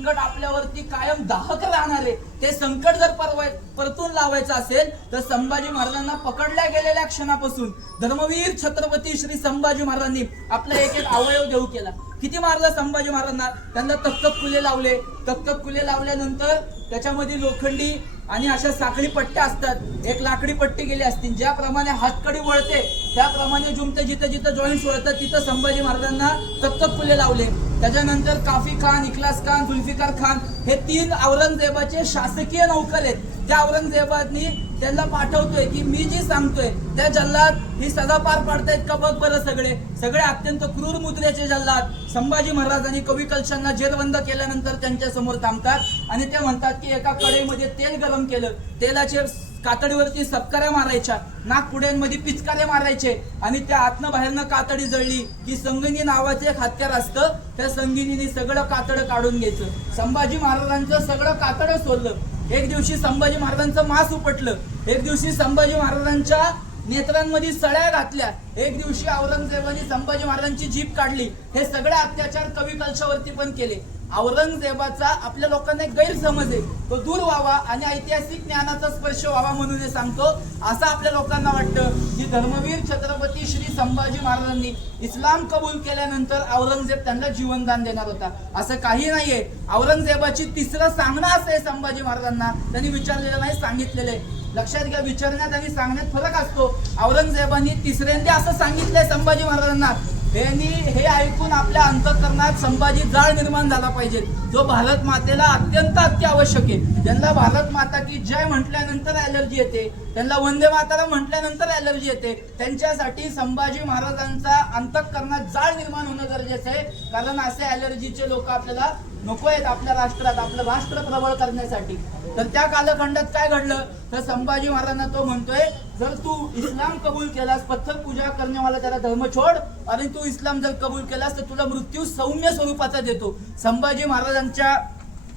संकट आपल्यावरती कायम दाहक राहणार आहे, ते संकट जर परतून लावायचं असेल तर संभाजी महाराजांना पकडल्या गेलेल्या क्षणापासून धर्मवीर छत्रपती श्री संभाजी महाराजांनी आपला एक एक अवयव देऊ केला. किती मारलं संभाजी महाराजांना? त्यांना तक्तक फुले लावले. तक्तक फुले लावल्यानंतर त्याच्यामध्ये लोखंडी आणि अशा साखळी पट्ट्या असतात, एक लाकडी पट्टी गेली असतील. ज्याप्रमाणे हातकडी वळते त्याप्रमाणे जुमते जिथं जिथं जॉईंट्स वळतात तिथं संभाजी महाराजांना तक्तक फुले लावले. त्याच्यानंतर काफी खान, इखलास खान, जुल्फिकार खान हे 3 औरंगजेबाचे शासकीय नौकर आहेत. त्या औरंगजेबानी त्यांना पाठवतोय की मी जी सांगतोय त्या जल्लाद ही सजा पार पाडतायत का बघ बरं. सगळे अत्यंत क्रूर मुद्रेचे जल्लाद संभाजी महाराजांनी कवी कलशांना जेरबंद केल्यानंतर त्यांच्या समोर थांबतात आणि ते म्हणतात की एका कढईमध्ये तेल गरम केलं, तेलाचे कातडीवरती सपकाऱ्या मारायच्या, नागपुड्यांमध्ये पिचकारे मारायचे आणि त्या आतनं बाहेरनं कातडी जळली की संगिनी नावाचे एक हत्यार असतं, त्या संगिनीने सगळं कातड काढून घ्यायचं. संभाजी महाराजांचं सगळं कातड सोडलं. एक दिवशी संभाजी महाराजांचं मांस उपटलं, एक दिवशी संभाजी महाराजांच्या नेत्रांमध्ये सळ्या घातल्या, एक दिवशी औरंगजेबाने संभाजी महाराजांची जीभ काढली. हे सगळे अत्याचार कवी कलशावरती पण केले. औरंगजेबाचा आपल्या लोकांना एक गैरसमज आहे, तो दूर व्हावा आणि ऐतिहासिक ज्ञानाचा स्पर्श व्हावा म्हणून हे सांगतो. असं आपल्या लोकांना वाटतं की धर्मवीर छत्रपती श्री संभाजी महाराजांनी इस्लाम कबूल केल्यानंतर औरंगजेब त्यांना जीवनदान देणार होता. असं काही नाहीये. औरंगजेबाची तिसरं सांगणं असं आहे संभाजी महाराजांना, त्यांनी विचारलेलं नाही, सांगितलेलं आहे. लक्षात घ्या, विचारण्यात आणि सांगण्यात फरक असतो. औरंगजेबानी तिसऱ्यांदा असं सांगितलंय संभाजी महाराजांना, हे ऐकून आपल्या अंतःकरणात संभाजी जाळ निर्माण झाला पाहिजे, जो भारत मातेला अत्यंत अत्यावश्यक आहे. ज्यांना भारत माता की जय म्हटल्यानंतर ऍलर्जी येते, त्यांना वंदे मातरम म्हटल्यानंतर ऍलर्जी येते, त्यांच्यासाठी संभाजी महाराजांचा अंतःकरणात जाळ निर्माण होणं गरजेचं आहे. कारण असे ऍलर्जीचे लोक आपल्याला नको आहेत आपल्या राष्ट्रात, आपलं राष्ट्र प्रबळ करण्यासाठी. तर त्या कालखंडात काय घडलं तर संभाजी महाराजांना तो म्हणतोय, जर तू इस्लाम कबूल केलास, पत्थर पूजा करण्यावाला त्याला धर्म छोड, आणि तू इस्लाम जर कबूल केलास तर तुला मृत्यू सौम्य स्वरूपाचा देतो. संभाजी महाराजांच्या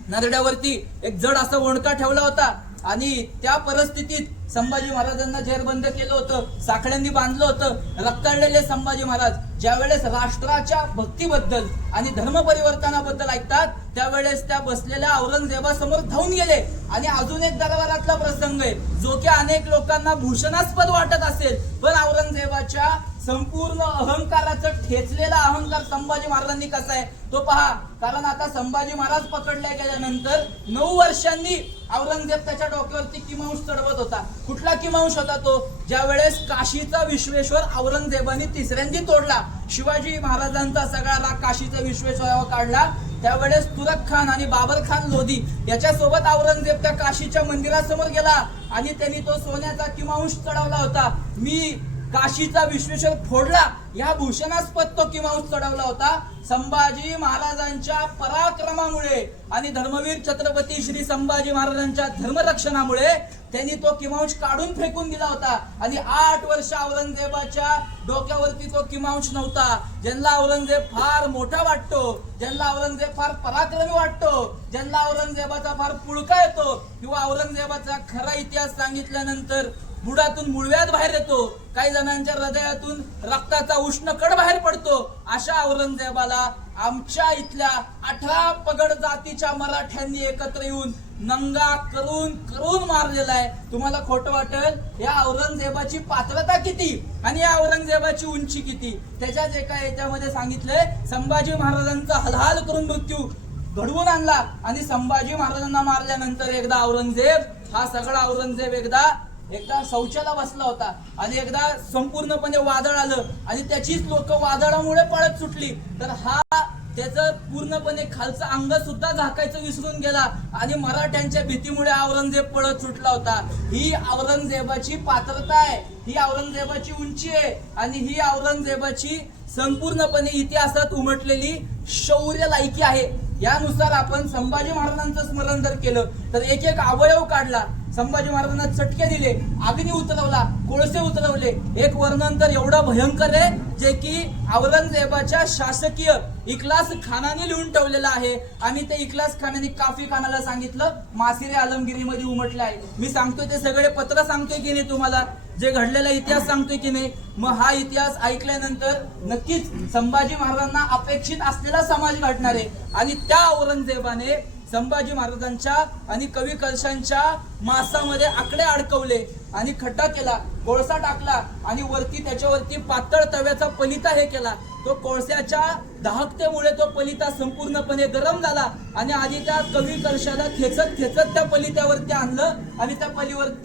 नरड्यावरती एक जड असा वणका ठेवला होता आणि त्या परिस्थितीत संभाजी महाराजांना जेरबंद केलं होतं, साखळ्यांनी बांधलं होतं. रक्ताळलेले संभाजी महाराज ज्यावेळेस राष्ट्राच्या भक्तीबद्दल आणि धर्म परिवर्तनाबद्दल ऐकतात त्यावेळेस त्या बसलेल्या औरंगजेबासमोर धावून गेले. आणि अजून एक दरबारातला प्रसंग आहे जो की अनेक लोकांना भूषणास्पद वाटत असेल, पण औरंगजेबाच्या संपूर्ण अहंकाराचं ठेचलेला अहंकार संभाजी महाराजांनी कसा आहे तो पहा. कारण आता संभाजी महाराज पकडले गेल्यानंतर 9 वर्षांनी औरंगजेब त्याच्या डोक्यावरती किमांश चढवत होता. कुठला किमांश होता तो? ज्यावेळेस काशीचा विश्वेश्वर औरंगजेबाने तिसऱ्यांदी तोडला, शिवाजी महाराजांचा सगळा राग काशीचा विश्वेश्वरावर काढला, त्यावेळेस तुरक खान आणि बाबर खान लोधी याच्यासोबत औरंगजेब त्या काशीच्या मंदिरासमोर गेला आणि त्यांनी तो सोन्याचा किमांश चढवला होता. मी काशीचा विश्वेश्वर फोडला या भूषणास्पद तो किमांश चढवला होता. संभाजी महाराजांच्या पराक्रमामुळे आणि धर्मवीर छत्रपती श्री संभाजी महाराजांच्या धर्मरक्षणामुळे त्यांनी तो किमांश काढून फेकून दिला होता. आणि 8 वर्ष औरंगजेबाच्या डोक्यावरती तो किमांश नव्हता. ज्यांना औरंगजेब फार मोठा वाटतो, ज्यांना औरंगजेब फार पराक्रमी वाटतो, ज्यांना औरंगजेबाचा फार पुळका येतो किंवा औरंगजेबाचा खरा इतिहास सांगितल्यानंतर बुडातून मुळव्यात बाहेर येतो, काही जणांच्या हृदयातून रक्ताचा उष्ण कड बाहेर पडतो, अशा औरंगजेबाला आमच्या इथल्या 18 पगड जातीच्या मराठ्यांनी एकत्र येऊन नंगा करून मारलेला आहे. तुम्हाला खोटं वाटेल, या औरंगजेबाची पात्रता किती आणि या औरंगजेबाची उंची किती. त्याच्याच एका याच्यामध्ये सांगितलंय, संभाजी महाराजांचा हलहाल करून मृत्यू घडवून आणला आणि संभाजी महाराजांना मारल्यानंतर एकदा औरंगजेब हा सगळा औरंगजेब एकदा शौचाला बसला होता आणि एकदा संपूर्णपणे वादळ आलं आणि त्याचीच लोक वादळामुळे पळत सुटली. तर हा त्याचं पूर्णपणे खालचं अंग सुद्धा झाकायचं विसरून गेला आणि मराठ्यांच्या भीतीमुळे औरंगजेब पळत सुटला होता. ही औरंगजेबाची पात्रता आहे, ही औरंगजेबाची उंची आहे आणि ही औरंगजेबाची संपूर्णपणे इतिहासात उमटलेली शौर्य लायकी आहे. यानुसार आपण संभाजी महाराजांचं स्मरण जर केलं तर एक एक अवयव काढला, संभाजी महाराजांना चटके दिले, अग्नी उतरवला, कोळसे उतरवले. एक वर्णन तर एवढं भयंकर आहे जे की औरंगजेबाच्या शासकीय इखलास खानाने लिहून ठेवलेलं आहे. आणि ते इखलास खानाने काफी खानाला सांगितलं, मासिरे आलमगिरीमध्ये उमटलं आहे. मी सांगतोय ते सगळे पत्र सांगतोय की नाही तुम्हाला, जे घडलेला इतिहास सांगतोय की नाही, मग हा इतिहास ऐकल्यानंतर नक्कीच संभाजी महाराजांना अपेक्षित असलेला समाज घडणार आहे. आणि त्या औरंगजेबाने संभाजी महाराजांच्या आणि कवी कलशांच्या मासामध्ये आकडे अडकवले आणि खड्डा केला, कोळसा टाकला आणि वरती त्याच्यावरती पातळ तव्याचा पलिता हे केला. तो कोळशाच्या दाहकतेमुळे तो पलिता संपूर्णपणे गरम झाला आणि आधी त्या कवी कलशाला खेचत खेचत त्या पलित्यावरती आणलं आणि त्या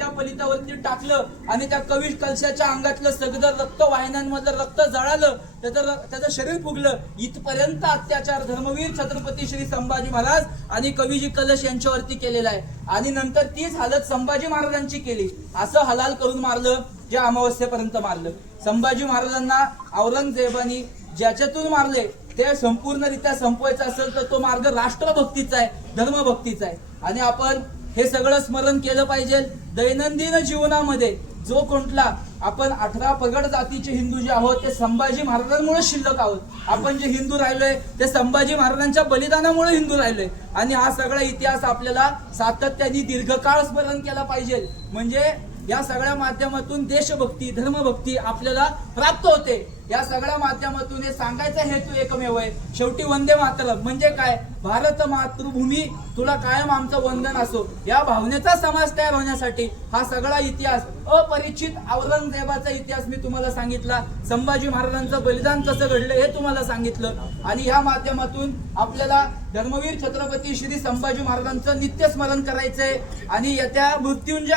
पलित्यावरती टाकलं आणि त्या कवी कलशाच्या अंगातलं सगळं रक्त, वाहिन्यांमधलं रक्त जळालं, त्याचं शरीर फुगलं. इथपर्यंत अत्याचार धर्मवीर छत्रपती श्री संभाजी महाराज आणि कवीजी कलश यांच्यावरती केलेला आहे. आणि नंतर तीच हालत संभाजी महाराजांची केली. असं हलाल करून मारलं जे अमावस्येपर्यंत मारलं. संभाजी महाराजांना औरंगजेबानी ज्याच्यातून मारले ते संपूर्णरित्या संपवायचं असेल तर तो मार्ग राष्ट्रभक्तीचा आहे, धर्मभक्तीचा आहे. आणि आपण हे सगळं स्मरण केलं पाहिजे. दैनंदिन जीवनामध्ये जो कोणता आपण 18 पगड जातीचे हिंदू जे आहोत ते संभाजी महाराजांमुळे शिल्लक आहोत. आपण जे हिंदू राहिलोय ते संभाजी महाराजांच्या बलिदानामुळे हिंदू राहिलोय. आणि हा सगळा इतिहास आपल्याला सातत्याने दीर्घकाळ स्मरण केला पाहिजे. म्हणजे या सगळ्या माध्यमातून देशभक्ती, धर्मभक्ती आपल्याला प्राप्त होते. या सगळ्या माध्यमातून हे सांगायचा हेतू एकमेव आहे. शेवटी वंदे मातरम म्हणजे काय, भारत मातृभूमी तुला कायम आमचं वंदन असो, या भावनेचा समाज तयार होण्यासाठी हा सगळा इतिहास, अपरिचित औरंगजेबाचा इतिहास मी तुम्हाला सांगितला, संभाजी महाराजांचं बलिदान कसं घडलं हे तुम्हाला सांगितलं. आणि या माध्यमातून आपल्याला धर्मवीर छत्रपती श्री संभाजी महाराजांचं नित्य स्मरण करायचंय. आणि येत्या मृत्युंजय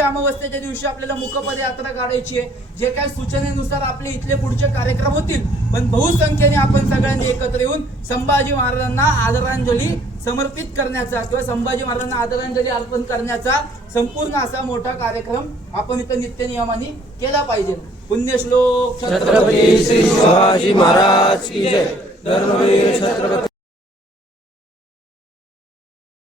अमावस्येच्या दिवशी आपल्याला मुकपद यात्रा काढायची आहे. जे काही सूचनेनुसार आपले इथले पुढचे कार्यक्रम होतील, पण बहुसंख्येने आपण सगळ्यांनी एकत्र येऊन संभाजी महाराजांना आदरांजली समर्पित करण्याचा किंवा संभाजी महाराजांना आदरांजली अर्पण करण्याचा संपूर्ण असा मोठा कार्यक्रम आपण इथं नित्य नियमाने केला पाहिजे. पुण्यश्लोक छत्रपती श्री शिवाजी महाराज की जय. धर्मवीर छत्रपती